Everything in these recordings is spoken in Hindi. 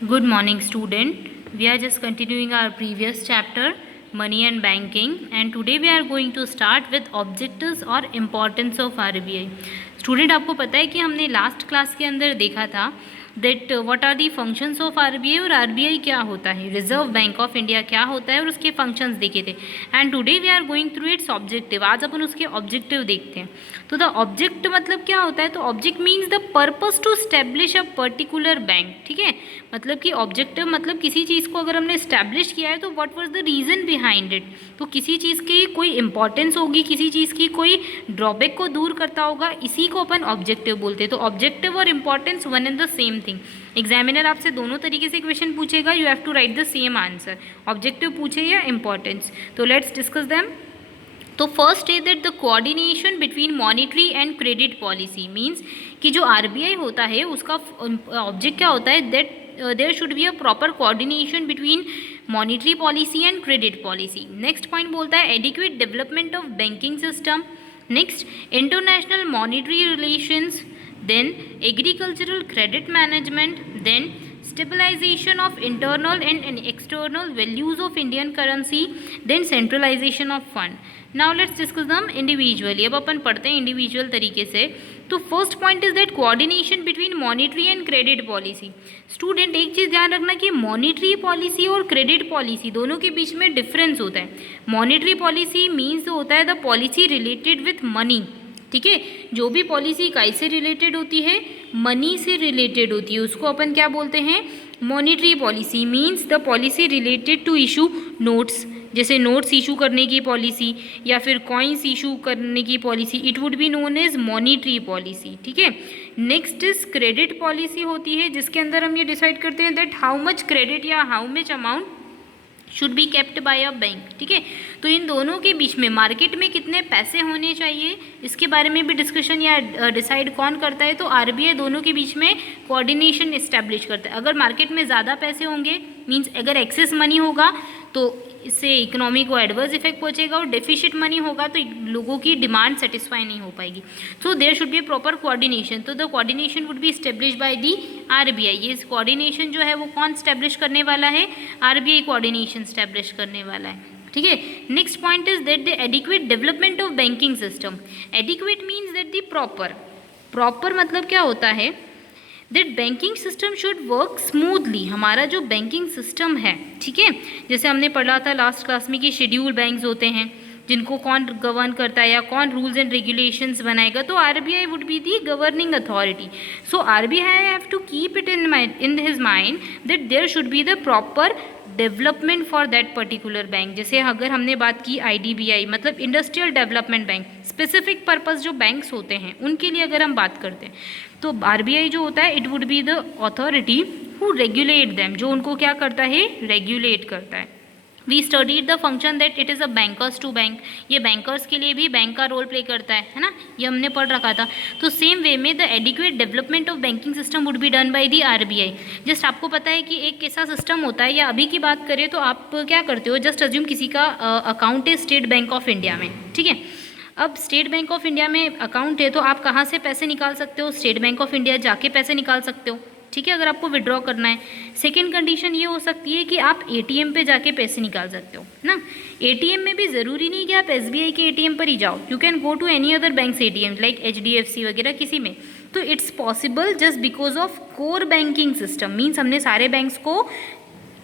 Good morning, student. We are just continuing our previous chapter, Money and Banking, and today we are going to start with objectives और importance of RBI. Student, आपको पता है कि हमने लास्ट क्लास के अंदर देखा था that what are the functions of RBI और आरबीआई क्या होता है, रिजर्व बैंक ऑफ इंडिया क्या होता है और उसके फंक्शंस देखे थे. And today we are going through its objective. आज अपन उसके ऑब्जेक्टिव देखते हैं. तो द ऑब्जेक्ट मतलब क्या होता है, तो object means the purpose to establish a particular bank. ठीक है, मतलब कि ऑब्जेक्टिव मतलब किसी चीज़ को अगर हमने इस्टेब्लिश किया है तो what was the reason behind it. तो किसी चीज़ की कोई इंपॉर्टेंस होगी, किसी चीज़ की कोई ड्रॉबैक को दूर करता होगा, इसी को अपन ऑब्जेक्टिव बोलते हैं. तो ऑब्जेक्टिव और importance one and the same thing. Examiner आपसे दोनों तरीके से क्वेश्चन पूछेगा, you have to write the same answer, objective पूछे या इंपॉर्टेंस. तो लेट्स डिस्कस देम. तो first is that the coordination between monetary and credit policy means कि जो आरबीआई होता है उसका ऑब्जेक्ट क्या होता है, that there should be a proper coordination between monetary policy and credit policy. Next point बोलता है adequate development of banking system. Next international monetary relations, then agricultural credit management, then stabilization of internal and external values of Indian currency, then centralization of fund. Now let's discuss them individually. अब अपन पढ़ते हैं इंडिविजुअल तरीके से. तो first point is that coordination between monetary and credit policy. Student एक चीज़ ध्यान रखना कि मॉनिटरी पॉलिसी और क्रेडिट पॉलिसी दोनों के बीच में डिफरेंस होता है. मॉनिटरी पॉलिसी मीन्स होता है the policy related with money. ठीक है, जो भी पॉलिसी कैसे रिलेटेड होती है, मनी से रिलेटेड होती है, उसको अपन क्या बोलते हैं, monetary policy. Means the policy related to issue notes, जैसे नोट्स इशू करने की पॉलिसी या फिर कॉइन्स इशू करने की policy, it would be known as monetary policy. ठीक है. नेक्स्ट इज क्रेडिट पॉलिसी होती है, जिसके अंदर हम ये डिसाइड करते हैं दैट हाउ मच क्रेडिट या how much amount should be kept bye a bank. ठीक है, तो इन दोनों के बीच में मार्केट में कितने पैसे होने चाहिए, इसके बारे में भी डिस्कशन या डिसाइड कौन करता है, तो आरबीआई दोनों के बीच में कोऑर्डिनेशन इस्टेब्लिश करता है. अगर मार्केट में ज़्यादा पैसे होंगे मीन्स अगर एक्सेस मनी होगा तो इससे इकोनॉमी को एडवर्स इफेक्ट पहुंचेगा, और डेफिशिट मनी होगा तो लोगों की डिमांड सेटिस्फाई नहीं हो पाएगी. So there should be proper coordination. तो the coordination would be establish by the RBI. ये कोऑर्डिनेशन जो है वो कौन स्टेब्लिश करने वाला है, आरबीआई कोऑर्डिनेशन स्टेब्लिश करने वाला है. ठीक है. Next point is that the adequate development of banking system. Adequate means that the proper. Proper मतलब क्या होता है, that banking system should work smoothly. हमारा जो बैंकिंग सिस्टम है, ठीक है, जैसे हमने पढ़ा था लास्ट क्लास में कि शेड्यूल्ड बैंक्स होते हैं जिनको कौन गवर्न करता है या कौन रूल्स एंड रेगुलेशंस बनाएगा, तो RBI would be the governing authority. So RBI have to keep it in his mind that there should be the proper development for that particular bank. जैसे अगर हमने बात की आईडीबीआई मतलब industrial development bank, specific purpose जो बैंक्स होते हैं उनके लिए अगर हम बात करते हैं, तो आरबीआई जो होता है it would be the authority who regulate them, जो उनको क्या करता है, रेगुलेट करता है. We studied the function that it is a bankers to bank. ये बैंकर्स के लिए भी बैंक का रोल प्ले करता है ना, ये हमने पढ़ रखा था. तो सेम वे में the adequate development of banking system would be done by the RBI. Just आपको पता है कि एक कैसा सिस्टम होता है, या अभी की बात करें तो आप क्या करते हो, जस्ट अज्यूम किसी का अकाउंट है स्टेट बैंक ऑफ इंडिया में. ठीक है, अब स्टेट बैंक ऑफ इंडिया में अकाउंट है तो आप कहाँ से पैसे निकाल सकते हो, स्टेट बैंक ऑफ इंडिया जाके पैसे निकाल सकते हो. ठीक है, अगर आपको विड्रॉ करना है. सेकेंड कंडीशन ये हो सकती है कि आप एटीएम पे जाके पैसे निकाल सकते हो ना. एटीएम में भी ज़रूरी नहीं कि आप एसबीआई के एटीएम पर ही जाओ, you can go to any other banks ATM like HDFC वगैरह किसी में. तो it's possible just because of core banking system. Means हमने सारे बैंक्स को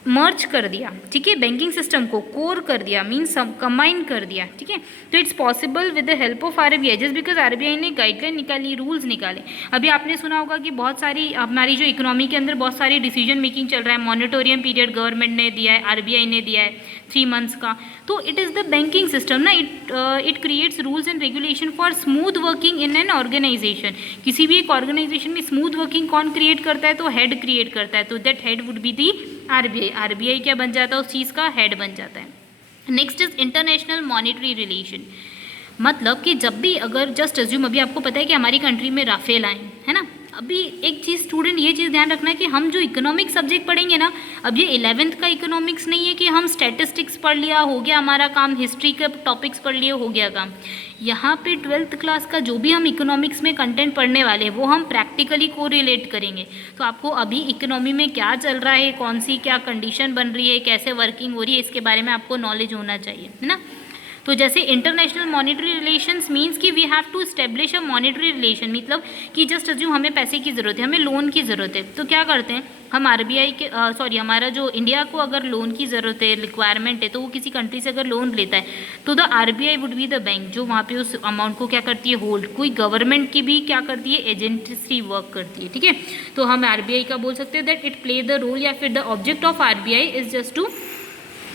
मर्ज कर दिया. ठीक है, बैंकिंग सिस्टम को कोर कर दिया, मीन्स कंबाइन कर दिया. ठीक है, तो it's possible with the help of RBI just because RBI ने गाइडलाइन निकाली, रूल्स निकाले. अभी आपने सुना होगा कि बहुत सारी हमारी जो इकोनॉमी के अंदर बहुत सारी डिसीजन मेकिंग चल रहा है. मॉनिटोरियम पीरियड गवर्नमेंट ने दिया है, आरबीआई ने दिया है 3 months का. तो it is the banking system ना, it creates rules and regulation for smooth working in an organisation. किसी भी एक ऑर्गेनाइजेशन में स्मूथ वर्किंग कौन क्रिएट करता है, तो हेड क्रिएट करता है. तो that head would be the RBI. RBI क्या बन जाता है, उस चीज़ का हेड बन जाता है. Next is international monetary relation. मतलब कि जब भी अगर जस्ट अज्यूम, अभी आपको पता है कि हमारी कंट्री में राफेल आए है ना, अभी एक चीज़ स्टूडेंट ये चीज़ ध्यान रखना है कि हम जो इकोनॉमिक्स सब्जेक्ट पढ़ेंगे ना, अब ये 11th का इकोनॉमिक्स नहीं है कि हम स्टैटिस्टिक्स पढ़ लिया हो गया हमारा काम, हिस्ट्री के टॉपिक्स पढ़ लिए हो गया काम। यहाँ पे 12th क्लास का जो भी हम इकोनॉमिक्स में कंटेंट पढ़ने वाले हैं वो हम प्रैक्टिकली को रिलेट करेंगे। तो आपको अभी इकोनॉमी में क्या चल रहा है, कौन सी क्या कंडीशन बन रही है, कैसे वर्किंग हो रही है, इसके बारे में आपको नॉलेज होना चाहिए, है ना। तो जैसे इंटरनेशनल मॉनेटरी रिलेशंस मींस कि we have to establish a monetary relation, मतलब कि जस्ट अज्यूम हमें पैसे की ज़रूरत है, हमें लोन की ज़रूरत है, तो क्या करते हैं हम आरबीआई के हमारा जो इंडिया को अगर लोन की ज़रूरत है, रिक्वायरमेंट है, तो वो किसी कंट्री से अगर लोन लेता है तो the RBI would be the bank जो वहाँ पे उस अमाउंट को क्या करती है, होल्ड। कोई गवर्नमेंट की भी क्या करती है, एजेंसी वर्क करती है, ठीक है। तो हम आरबीआई का बोल सकते हैं that it play the role, या फिर the object of RBI is just to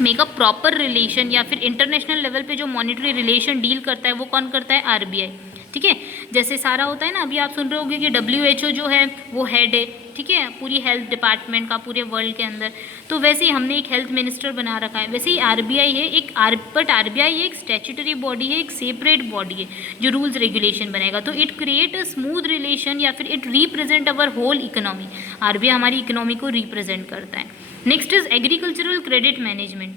make a proper relation, या फिर इंटरनेशनल लेवल पे जो मॉनेटरी रिलेशन डील करता है वो कौन करता है, आरबीआई, ठीक है। जैसे सारा होता है ना, अभी आप सुन रहे होंगे कि WHO जो है वो हेड है, ठीक है, पूरी हेल्थ डिपार्टमेंट का पूरे वर्ल्ड के अंदर। तो वैसे ही हमने एक हेल्थ मिनिस्टर बना रखा है, वैसे ही आरबीआई है बट आरबीआई एक स्टैट्यूटरी बॉडी है, एक सेपरेट बॉडी है जो रूल्स रेगुलेशन बनाएगा। तो it create a smooth relation, या फिर it represent our whole economy. RBI हमारी इकोनॉमी को रिप्रेजेंट करता है। Next is agricultural credit management.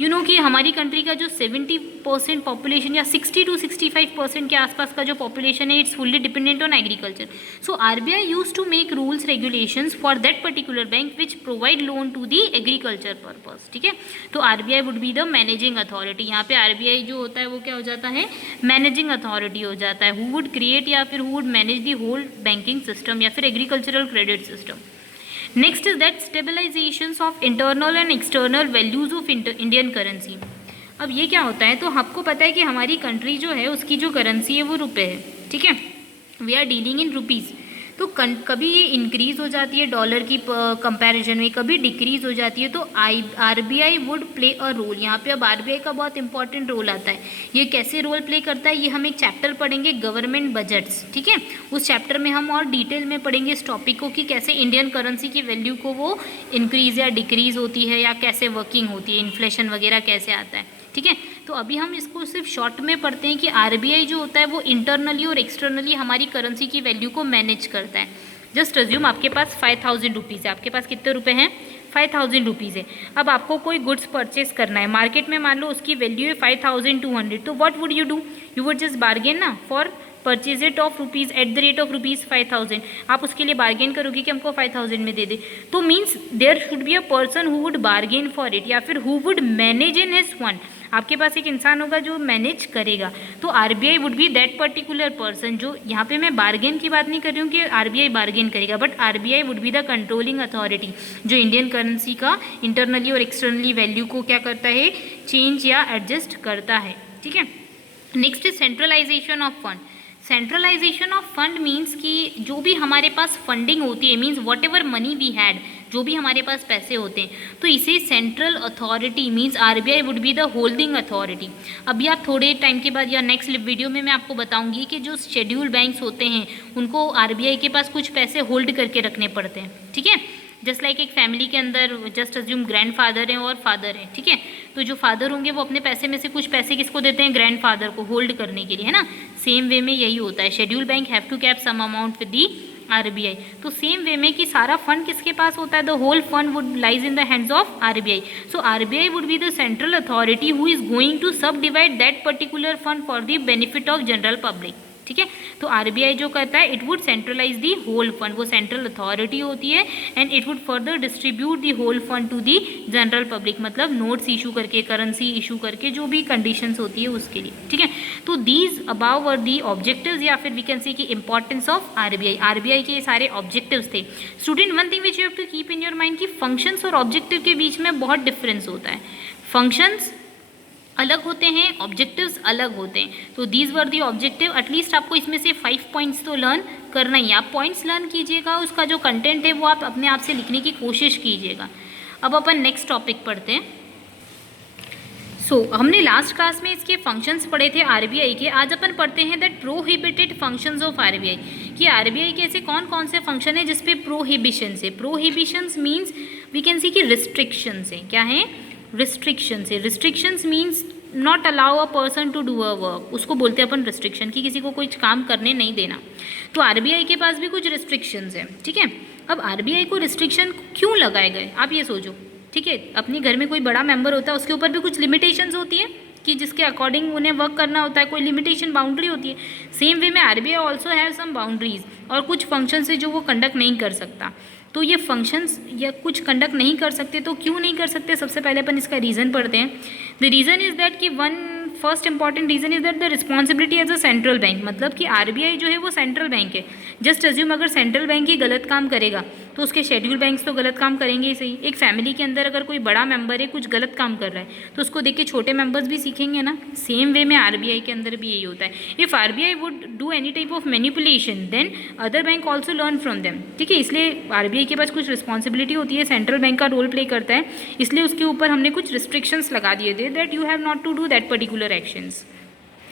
You know कि हमारी कंट्री का जो 70% पॉपुलेशन या 60 to 65% के आसपास का जो पॉपुलेशन है, it's fully dependent on agriculture. So RBI use to make rules regulations for that particular bank which provide loan to the agriculture purpose, ठीक है। तो RBI would be the managing authority. यहाँ पे आरबीआई जो होता है वो क्या हो जाता है, मैनेजिंग अथॉरिटी हो जाता है, हु वुड क्रिएट या फिर who would manage the whole banking system या फिर agricultural credit system. Next is that stabilization of internal and external values of Indian currency. अब ये क्या होता है, तो आपको पता है कि हमारी कंट्री जो है उसकी जो करेंसी है वो रुपए है, ठीक है, we are dealing in rupees. तो कभी ये इंक्रीज़ हो जाती है डॉलर की कंपैरिजन में, कभी डिक्रीज़ हो जाती है, तो RBI would play a role. यहाँ पे अब आरबीआई का बहुत इंपॉर्टेंट रोल आता है। ये कैसे रोल प्ले करता है, ये हम एक चैप्टर पढ़ेंगे गवर्नमेंट बजट्स, ठीक है। उस चैप्टर में हम और डिटेल में पढ़ेंगे इस टॉपिक को कि कैसे इंडियन करेंसी की वैल्यू को वो इंक्रीज़ या डिक्रीज़ होती है, या कैसे वर्किंग होती है, इन्फ्लेशन वगैरह कैसे आता है, ठीक है। तो अभी हम इसको सिर्फ शॉर्ट में पढ़ते हैं कि आरबीआई जो होता है वो इंटरनली और एक्सटर्नली हमारी करेंसी की वैल्यू को मैनेज करता है। जस्ट अज्यूम आपके पास 5000 रुपीज़ है, आपके पास कितने रुपए हैं, 5000 रुपीज़ है। अब आपको कोई गुड्स परचेज करना है मार्केट में, मान लो उसकी वैल्यू है 5200, तो what would you do, you would just bargain ना for purchase it of rupees at the rate of rupees 5000। आप उसके लिए बार्गेन करोगे कि हमको 5000 में दे दे। तो means there should be a person who would bargain for it, या फिर who would manage in his fund. आपके पास एक इंसान होगा जो मैनेज करेगा, तो RBI would be that particular person. जो यहाँ पे मैं बार्गेन की बात नहीं कर रही हूँ कि आरबीआई बार्गेन करेगा, but RBI would be the controlling authority जो इंडियन करेंसी का इंटरनली और एक्सटर्नली वैल्यू को क्या करता है, चेंज या एडजस्ट करता है, ठीक है। Next is centralization of fund. Centralization of fund means कि जो भी हमारे पास फंडिंग होती है, means whatever money we had, जो भी हमारे पास पैसे होते हैं, तो इसे central authority means RBI would be the holding authority. अभी आप थोड़े टाइम के बाद या नेक्स्ट वीडियो में मैं आपको बताऊंगी कि जो शेड्यूल बैंक्स होते हैं उनको आरबीआई के पास कुछ पैसे होल्ड करके रखने पड़ते हैं, ठीक है। जस्ट लाइक एक फैमिली के अंदर जस्ट अज्यूम ग्रैंड फादर हैं और फादर हैं, ठीक है। तो जो फादर होंगे वो अपने पैसे में से कुछ पैसे किसको देते हैं, ग्रैंड फादर को, होल्ड करने के लिए, है ना। सेम वे में यही होता है, schedule bank have to cap some amount with the RBI. तो सेम वे में कि सारा फंड किसके पास होता है, the whole fund would lies in the hands of RBI. So RBI would be the central authority who is going to subdivide that particular fund for the benefit of general public, ठीक है। तो आरबीआई जो करता है, it would centralise the whole fund, वो सेंट्रल अथॉरिटी होती है, and it would further distribute the whole fund to the general public, मतलब नोट्स इशू करके, करेंसी इशू करके, जो भी कंडीशंस होती है उसके लिए, ठीक है। तो these above were the objectives, या फिर वी कैन से कि इंपॉर्टेंस ऑफ आरबीआई। आरबीआई के ये सारे ऑब्जेक्टिव्स थे। Student, one thing which you have to keep in your mind कि फंक्शंस और ऑब्जेक्टिव के बीच में बहुत डिफरेंस होता है। फंक्शंस अलग होते हैं, ऑब्जेक्टिव्स अलग होते हैं। तो these were the objective. At least आपको इसमें से 5 पॉइंट्स तो लर्न करना ही। आप पॉइंट्स लर्न कीजिएगा, उसका जो कंटेंट है वो आप अपने आप से लिखने की कोशिश कीजिएगा। अब अपन नेक्स्ट टॉपिक पढ़ते हैं। हमने लास्ट क्लास में इसके फंक्शंस पढ़े थे आरबीआई के। आज अपन पढ़ते हैं that prohibited functions of RBI, कि आरबीआई के ऐसे कौन कौन से फंक्शन है जिसपे प्रोहिबिशंस है। Prohibitions means we can see कि रिस्ट्रिक्शंस है। क्या है, रिस्ट्रिक्शंस है। Restrictions means not allow a person to do a work, उसको बोलते हैं अपन रिस्ट्रिक्शन, कि किसी को कोई काम करने नहीं देना। तो आरबीआई के पास भी कुछ रिस्ट्रिक्शंस हैं, ठीक है। अब आरबीआई को रिस्ट्रिक्शन क्यों लगाए गए, आप ये सोचो, ठीक है। अपने घर में कोई बड़ा मेंबर होता है, उसके ऊपर भी कुछ लिमिटेशंस होती है कि जिसके अकॉर्डिंग उन्हें वर्क करना होता है, कोई लिमिटेशन बाउंड्री होती है। सेम वे में RBI also have some boundaries, और कुछ फंक्शंस है जो वो कंडक्ट नहीं कर सकता। तो ये फंक्शंस या कुछ कंडक्ट नहीं कर सकते, तो क्यों नहीं कर सकते, सबसे पहले अपन इसका रीज़न पढ़ते हैं। द रीज़न इज़ दैट कि first important reason is that the responsibility as a central bank, मतलब कि आरबीआई जो है वो सेंट्रल बैंक है। जस्ट अज्यूम अगर सेंट्रल बैंक ही गलत काम करेगा तो उसके शेड्यूल बैंक्स तो गलत काम करेंगे ही सही। एक फैमिली के अंदर अगर कोई बड़ा मेंबर है कुछ गलत काम कर रहा है तो उसको देख के छोटे मेंबर्स भी सीखेंगे ना। सेम वे में आरबीआई के अंदर भी यही होता है। If RBI would do any type of manipulation then other bank also learn from them, ठीक है। इसलिए आरबीआई के पास कुछ रिस्पॉन्सिबिलिटी होती है, सेंट्रल बैंक का रोल प्ले करता है, इसलिए उसके ऊपर हमने कुछ रिस्ट्रिक्शंस लगा दिए थे that you have not to do that particular actions.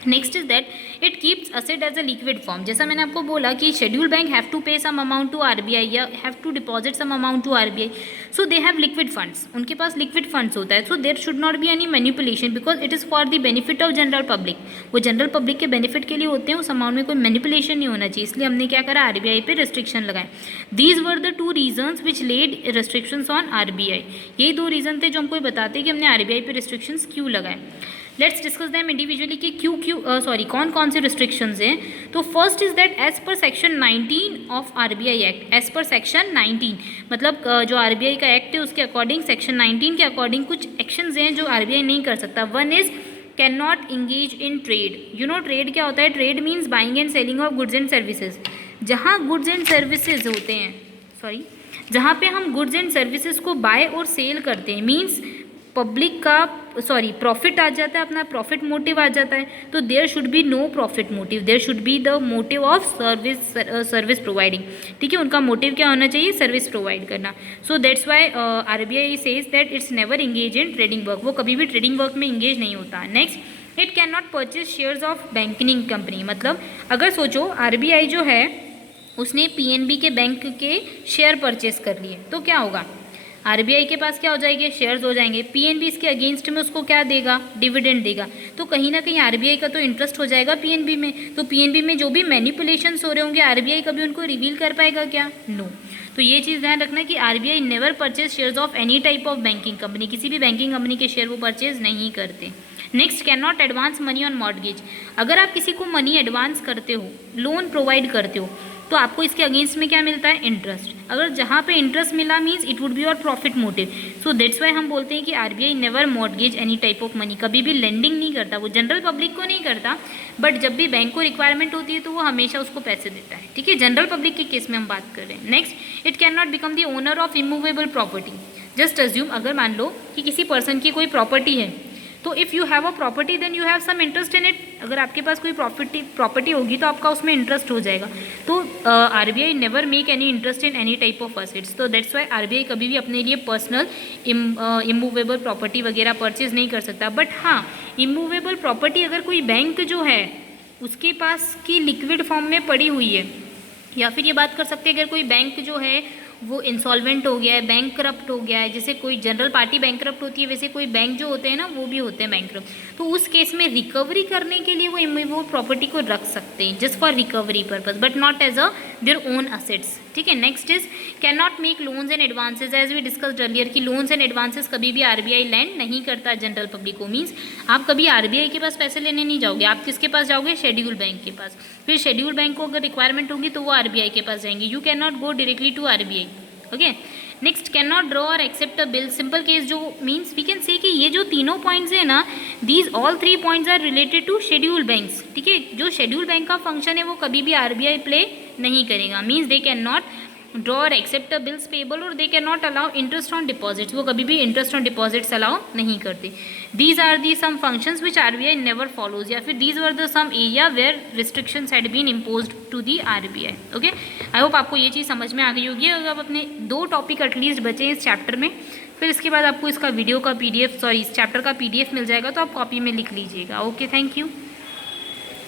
Next is that it keeps asset as a liquid form. जैसा मैंने आपको बोला कि schedule bank have to pay some amount to RBI या have to deposit some amount to RBI, so they have liquid funds, उनके पास लिक्विड फंड्स होता है। So there should not be any manipulation because it is for the benefit of general public, वो जनरल पब्लिक के बेनिफिट के लिए होते हैं, उस अमाउंट में कोई मैनिपुलेशन नहीं होना चाहिए। इसलिए हमने क्या करा, आरबीआई पे रिस्ट्रिक्शन लगाए। These were the two reasons which lead restrictions on RBI. यही दो रीज़न थे जो हमको बताते हैं कि हमने आरबीआई पे रिस्ट्रिक्शंस क्यों लगाए। लेट्स डिस्कस दैम इंडिविजुअली कि कौन कौन से रिस्ट्रिक्शंस हैं। तो first is that as per section 19 of RBI act, as per section 19 मतलब जो आरबीआई का एक्ट है उसके अकॉर्डिंग, सेक्शन 19 के अकॉर्डिंग कुछ एक्शंस हैं जो आरबीआई नहीं कर सकता। One is can not engage in trade. You know trade क्या होता है, trade means buying and selling of goods and services. जहाँ गुड्स एंड सर्विसेज होते हैं, जहाँ पे हम गुड्स एंड सर्विसेज को बाय और सेल करते हैं, मीन्स पब्लिक का प्रॉफिट आ जाता है, अपना प्रॉफिट मोटिव आ जाता है, तो there should be no profit motive, there should be the motive of service providing, ठीक है। उनका मोटिव क्या होना चाहिए, सर्विस प्रोवाइड करना। So that's why RBI says that it's never engage in trading work, वो कभी भी ट्रेडिंग वर्क में इंगेज नहीं होता। Next, it can not purchase shares of banking company, मतलब अगर सोचो आरबीआई जो है उसने पीएनबी के बैंक के शेयर परचेज कर लिए तो क्या होगा, आरबीआई के पास क्या हो जाएंगे, शेयर्स हो जाएंगे। पीएनबी इसके अगेंस्ट में उसको क्या देगा, डिविडेंड देगा, तो कहीं ना कहीं आरबीआई का तो इंटरेस्ट हो जाएगा पीएनबी में। तो पीएनबी में जो भी मैनिपुलेशंस हो रहे होंगे आरबीआई कभी उनको रिवील कर पाएगा क्या, नो। तो ये चीज़ ध्यान रखना कि RBI never purchase shares of any type of banking company, किसी भी बैंकिंग कंपनी के शेयर वो परचेज नहीं करते। Next, can not advance money on mortgage. अगर आप किसी को मनी एडवांस करते हो, लोन प्रोवाइड करते हो, तो आपको इसके अगेंस्ट में क्या मिलता है, इंटरेस्ट। अगर जहाँ पे इंटरेस्ट मिला means it would be your profit motive. So that's why हम बोलते हैं कि RBI never mortgage any type of money, कभी भी लेंडिंग नहीं करता, वो जनरल पब्लिक को नहीं करता, बट जब भी बैंक को रिक्वायरमेंट होती है तो वो हमेशा उसको पैसे देता है, ठीक है। जनरल पब्लिक के केस में हम बात कर रहे हैं। Next, it can not become the owner of immovable property. Just assume अगर मान लो कि किसी पर्सन की कोई प्रॉपर्टी है, तो if you have a property then you have some interest in it. अगर आपके पास कोई प्रॉपर्टी होगी तो आपका उसमें इंटरेस्ट हो जाएगा। तो RBI never make any interest in any type of assets. तो दैट्स वाई आरबीआई कभी भी अपने लिए पर्सनल इमूवेबल प्रॉपर्टी वगैरह परचेज नहीं कर सकता। बट हाँ, इमूवेबल प्रॉपर्टी अगर कोई बैंक जो है उसके पास की लिक्विड फॉर्म में पड़ी हुई है, या फिर ये बात कर सकते हैं अगर कोई बैंक जो है वो इंसॉल्वेंट हो गया है, बैंक करप्ट हो गया है, जैसे कोई जनरल पार्टी बैंक करप्ट होती है वैसे कोई बैंक जो होते हैं ना वो भी होते हैं बैंक करप्ट, तो उस केस में रिकवरी करने के लिए वो प्रॉपर्टी को रख सकते हैं just for recovery purpose, but not as a their own assets, ठीक है। Next is can not make loans and advances, as we discussed earlier कि लोन्स एंड एडवांसेज कभी भी आरबीआई लैंड नहीं करता जनरल पब्लिक को। मीन्स आप कभी आरबीआई के पास पैसे लेने नहीं जाओगे, आप किसके पास जाओगे, शेड्यूल बैंक के पास। फिर शेड्यूल बैंक को अगर रिक्वायरमेंट होगी तो वो आरबीआई के पास जाएंगे, you can not go directly to RBI, okay. Next, can not draw और accept a bill. Simple case जो मीन्स वी कैन से कि ये जो तीनों पॉइंट्स है ना, these all 3 points are related to schedule banks, ठीक है। जो शेड्यूल बैंक का फंक्शन है वो कभी भी आरबीआई प्ले नहीं करेगा। Means they can not draw और एक्सेप्ट अ बिल्स पेबल और they can not allow interest on deposits, वो कभी भी इंटरेस्ट ऑन डिपॉजिट्स अलाउ नहीं करते। These are the some functions which RBI never follows, या फिर these were the some area where restrictions had been imposed to the RBI, okay. I hope आपको ये चीज़ समझ में आ गई होगी। अगर आप अपने 2 टॉपिक एटलीस्ट बचे इस चैप्टर में, फिर इसके बाद आपको इसका वीडियो का PDF इस चैप्टर का PDF मिल जाएगा, तो आप कॉपी में लिख लीजिएगा। Okay, thank you.